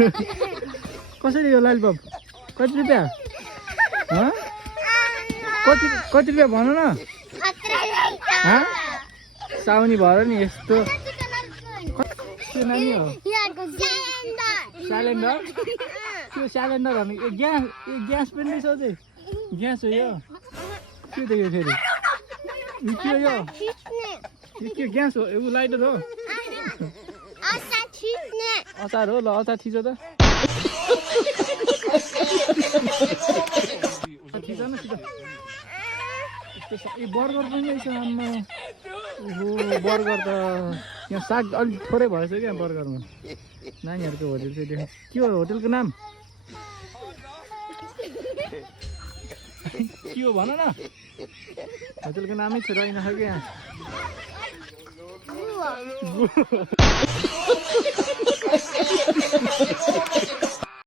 कसरी यो लालिपप कति रुपियाँ कति रुपियाँ भन न साउनी भएर नि यस्तो नानी हो स्यालेन्डर त्यो स्यालेन्डर भन्नु ग्यास पनि रहेछ चाहिँ ग्यास हो यो के देख्यो फेरि के हो यो के ग्यास हो यो लाइटर हो अचार हो ल अचार थिच त थिच न ए बर्गर पनि रहेछ आम्मा ओहो बर्गर त यहाँ साग अलिक थोरै भएछ क्या बर्गरमा नानीहरूको होटेल चाहिँ देखेँ के हो होटेलको नाम के हो भन न होटेलको नामै छ रहेन क्या